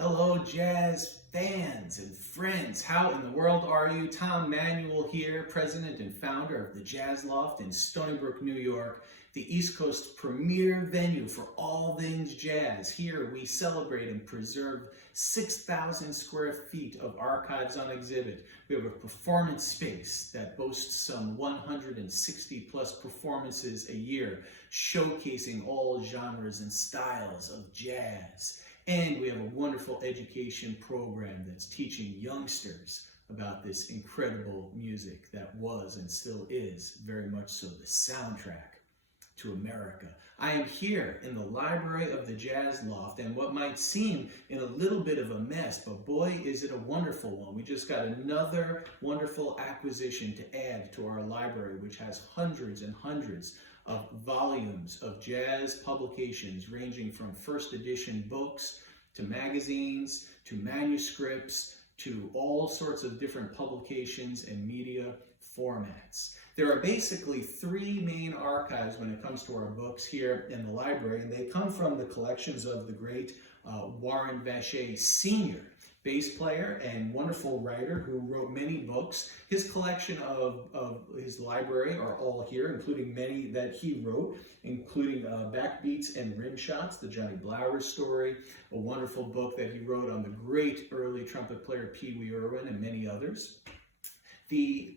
Hello, jazz fans and friends. How in the world are you? Tom Manuel here, president and founder of the Jazz Loft in Stony Brook, New York, the East Coast premier venue for all things jazz. Here we celebrate and preserve 6,000 square feet of archives on exhibit. We have a performance space that boasts some 160 plus performances a year, showcasing all genres and styles of jazz. And we have a wonderful education program that's teaching youngsters about this incredible music that was and still is very much so the soundtrack to America. I am here in the library of the Jazz Loft, and what might seem in a little bit of a mess, but boy is it a wonderful one. We just got another wonderful acquisition to add to our library, which has hundreds and hundreds of volumes of jazz publications ranging from first edition books to magazines to manuscripts to all sorts of different publications and media formats. There are basically three main archives when it comes to our books here in the library, and they come from the collections of the great Warren Vacher Sr., bass player and wonderful writer who wrote many books. His collection of his library are all here, including many that he wrote, including Backbeats and Rim Shots, the Johnny Blauer story, a wonderful book that he wrote on the great early trumpet player Pee Wee Irwin, and many others. The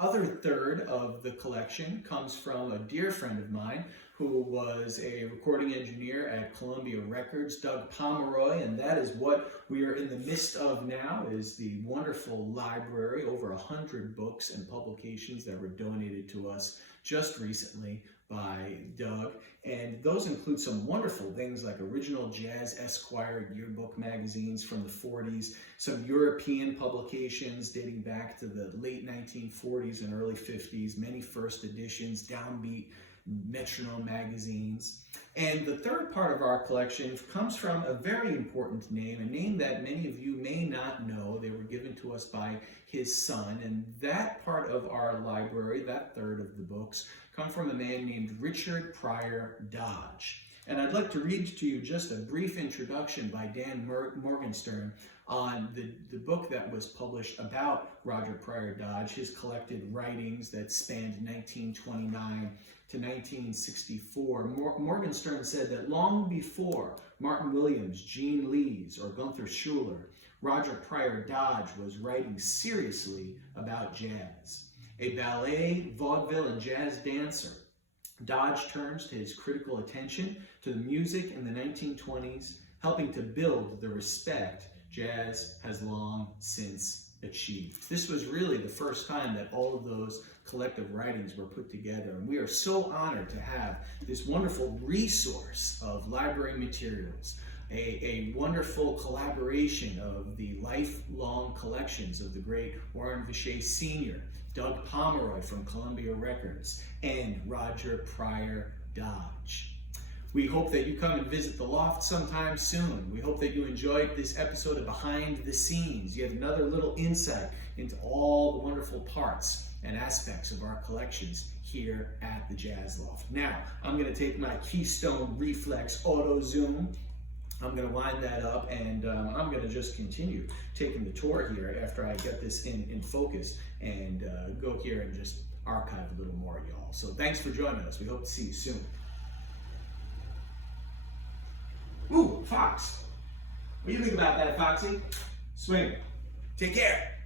other third of the collection comes from a dear friend of mine who was a recording engineer at Columbia Records, Doug Pomeroy, and that is what we are in the midst of now, is the wonderful library, over 100 books and publications that were donated to us just recently by Doug. And those include some wonderful things like original Jazz Esquire yearbook magazines from the 40s, some European publications dating back to the late 1940s and early 50s, many first editions, downbeat metronome magazines. And the third part of our collection comes from a very important name, a name that many of you may not know. They were given to us by his son, and that part of our library, that third of the books, come from a man named Richard Pryor Dodge. And I'd like to read to you just a brief introduction by Dan Morgenstern on the book that was published about Roger Pryor Dodge, his collected writings that spanned 1929 to 1964. Morgenstern said that long before Martin Williams, Gene Lees, or Gunther Schuller, Roger Pryor Dodge was writing seriously about jazz. A ballet, vaudeville, and jazz dancer, Dodge turns to his critical attention to the music in the 1920s, helping to build the respect jazz has long since achieved. This was really the first time that all of those collective writings were put together, and we are so honored to have this wonderful resource of library materials, a wonderful collaboration of the lifelong collections of the great Warren Vacher Sr., Doug Pomeroy from Columbia Records, and Roger Pryor Dodge. We hope that you come and visit the Loft sometime soon. We hope that you enjoyed this episode of Behind the Scenes, yet another little insight into all the wonderful parts and aspects of our collections here at the Jazz Loft. Now, I'm going to take my Keystone Reflex Auto Zoom. I'm going to wind that up, and I'm going to just continue taking the tour here after I get this in focus and go here and just archive a little more, y'all. So thanks for joining us. We hope to see you soon. Ooh, Fox. What do you think about that, Foxy? Swing. Take care.